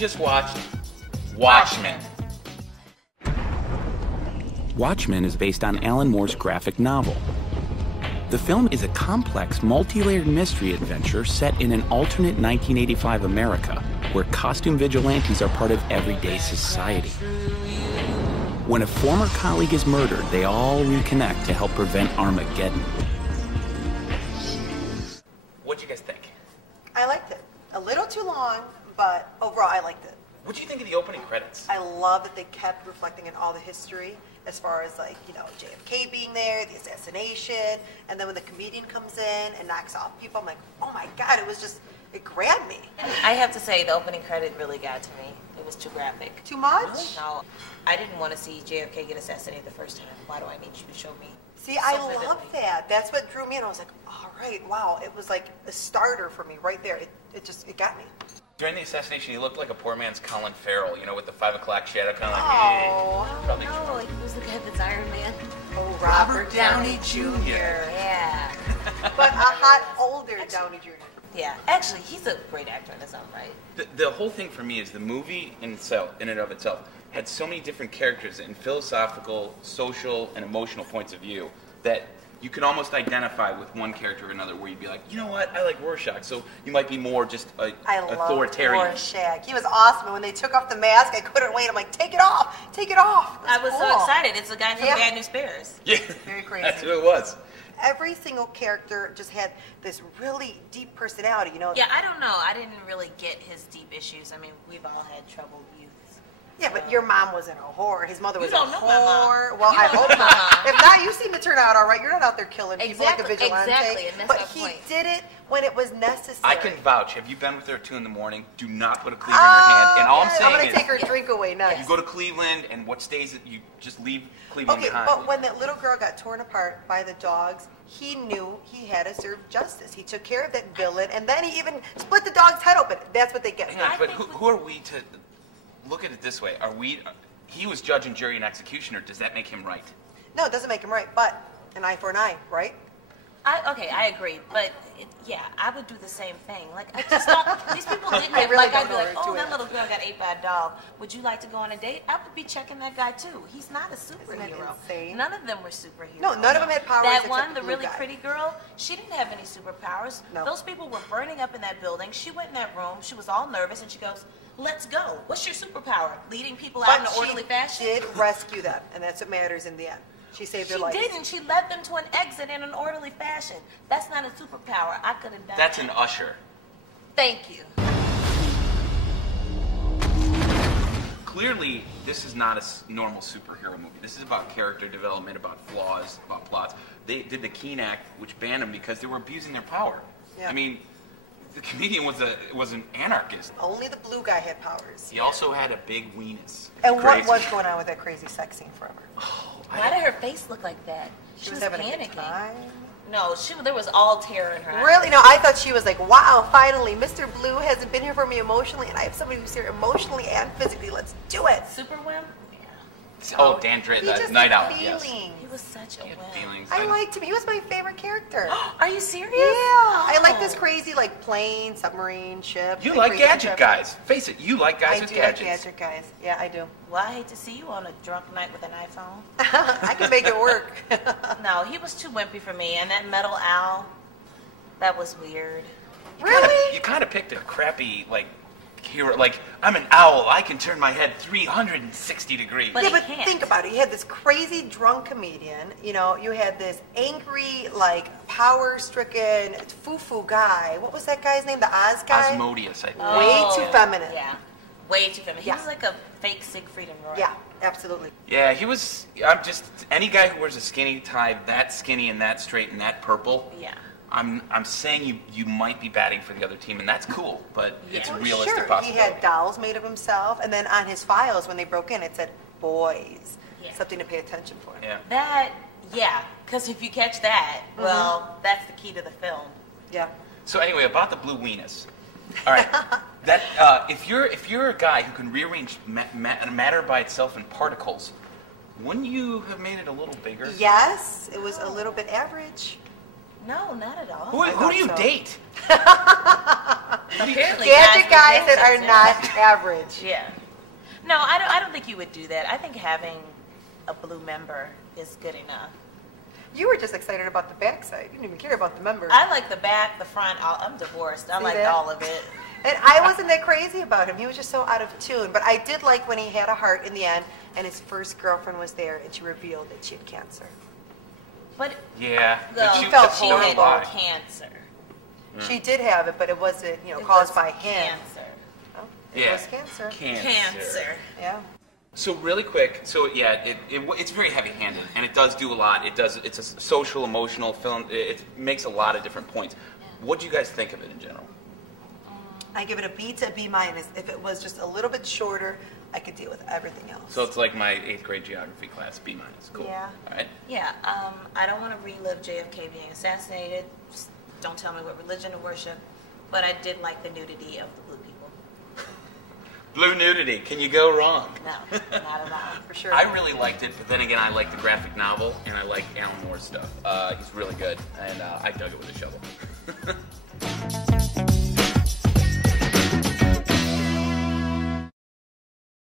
just watched Watchmen. Watchmen is based on Alan Moore's graphic novel. The film is a complex, multi-layered mystery adventure set in an alternate 1985 America, where costume vigilantes are part of everyday society. When a former colleague is murdered, they all reconnect to help prevent Armageddon. What'd you guys think? I liked it. A little too long, but overall I liked it. What'd you think of the opening credits? I love that they kept reflecting on all the history, as far as like, you know, JFK being there, the assassination, and then when the comedian comes in and knocks off people, I'm like, oh my God, it grabbed me. I have to say, the opening credit really got to me. It was too graphic. Too much? No, I didn't want to see JFK get assassinated the first time. Why do I need you to show me? See, I love that. That's what drew me in. I was like, all right, wow. It was like a starter for me right there. It got me. During the assassination, he looked like a poor man's Colin Farrell, you know, with the 5 o'clock shadow, kind of like, oh, probably no, he was the guy that's Iron Man. Oh, Robert Downey Jr. Yeah. But a hot, older Downey Jr. Yeah, actually, he's a great actor in his own right. The whole thing for me is the movie in and of itself had so many different characters and philosophical, social, and emotional points of view that you can almost identify with one character or another, where you'd be like, you know what, I like Rorschach, so you might be more just authoritarian. I love Rorschach. He was awesome, and when they took off the mask, I couldn't wait. I'm like, take it off, take it off. I was so excited. It's the guy from Bad News Bears. Yeah, very crazy. That's who it was. Every single character just had this really deep personality, you know? Yeah, I don't know. I didn't really get his deep issues. I mean, we've all had troubled youths. Yeah, but your mom wasn't a whore. His mother was a whore. You don't know my mom. Well, I hope not. If not, you seem to turn out all right. You're not out there killing people like a vigilante. Exactly, and that's but my point. He did it when it was necessary. I can vouch. Have you been with her at 2 in the morning? Do not put a cleaver in her hand. And all I'm saying I'm going is, to take her drink away next. you go to Cleveland, and what stays, you just leave Cleveland behind. Okay, but when that little girl got torn apart by the dogs, he knew he had to serve justice. He took care of that villain, and then he even split the dog's head open. That's what they get. Hang on, but who are we to look at it this way? Are we? He was judge and jury and executioner. Does that make him right? No, it doesn't make him right, but an eye for an eye, right? I agree, but yeah, I would do the same thing. Like, I just don't, these people didn't have, really like, I'd be don't like, know oh, her that too little girl got ate by a dog. Would you like to go on a date? I would be checking that guy too. He's not a superhero. Insane? None of them were superheroes. No, none of them had powers. That except one, the the blue really guy. pretty girl, she didn't have any superpowers. No. Those people were burning up in that building. She went in that room. She was all nervous, and she goes, let's go. What's your superpower? Leading people out in an orderly fashion? She did rescue them, and that's what matters in the end. She saved their life. She didn't. She led them to an exit in an orderly fashion. That's not a superpower. I could have done That's that. an usher. Thank you. Clearly, this is not a normal superhero movie. This is about character development, about flaws, about plots. They did the Keene Act, which banned them because they were abusing their power. Yeah. I mean, the comedian was an anarchist. Only the blue guy had powers. He also had a big weenus. And Crazy. what was going on with that crazy sex scene forever? Why did her face look like that? She was having a good panicking. time. No, there was all terror in her eyes. Really? No, I thought she was like, wow, finally, Mr. Blue hasn't been here for me emotionally, and I have somebody who's here emotionally and physically. Let's do it. Super wimp? Oh, Dan Drake, He just Night had Owl. Yes. feelings. He was such a wimp. Feelings. I liked him. He was my favorite character. Are you serious? Yeah. I like Oh. this crazy, like, plane, submarine, ship. You like, like crazy gadget trip. guys. Face it, you like guys I with do gadgets. like gadget guys. Yeah, I do. Well, I hate to see you on a drunk night with an iPhone. I can make it work. No, he was too wimpy for me. And that metal owl, that was weird. Really? You kind of picked a crappy, like, hero. Like, I'm an owl. I can turn my head 360 degrees. But Yeah, he but can't. think about it. You had this crazy drunk comedian. You know, you had this angry, like, power-stricken, foo-foo guy. What was that guy's name? The Oz guy? Osmodeus, I think. Way too feminine. Yeah, way too feminine. He Yeah. was like a fake Siegfried and Roy. Yeah, absolutely. Yeah, he was. I'm just any guy who wears a skinny tie, that skinny and that straight and that purple. Yeah. I'm saying you might be batting for the other team, and that's cool, but it's a Well, realistic sure, possibility. he had dolls made of himself, and then on his files, when they broke in, it said boys. Yeah. Something to pay attention for. Yeah. Yeah, because if you catch that, well, that's the key to the film. Yeah. So anyway, about the blue weenus. All right, that if you're a guy who can rearrange matter by itself in particles, wouldn't you have made it a little bigger? Yes, it was a little bit average. No, not at all. Who do you so. date? Apparently, gadget guys with that are Nixons, not average. Yeah. No, I don't think you would do that. I think having a blue member is good enough. You were just excited about the backside. You didn't even care about the members. I like the back, the front. I'm divorced. I liked all of it. And I wasn't that crazy about him. He was just so out of tune. But I did like when he had a heart in the end, and his first girlfriend was there, and she revealed that she had cancer. But yeah, well, he felt she horrible. had cancer. She did have it, but it wasn't, It caused was by him. Cancer. Oh, it was cancer. Cancer. Yeah. So really quick, it's very heavy-handed, and it does do a lot. It's a social, emotional film. It makes a lot of different points. What do you guys think of it in general? I give it a B to a B minus. If it was just a little bit shorter, I could deal with everything else. So it's like my 8th grade geography class, B minus. Cool. Yeah. All right. Yeah, I don't want to relive JFK being assassinated. Just don't tell me what religion to worship. But I did like the nudity of the blue people. Blue nudity. Can you go wrong? No, not at all. For sure. I really liked it, but then again, I like the graphic novel, and I like Alan Moore's stuff. He's really good, and I dug it with a shovel.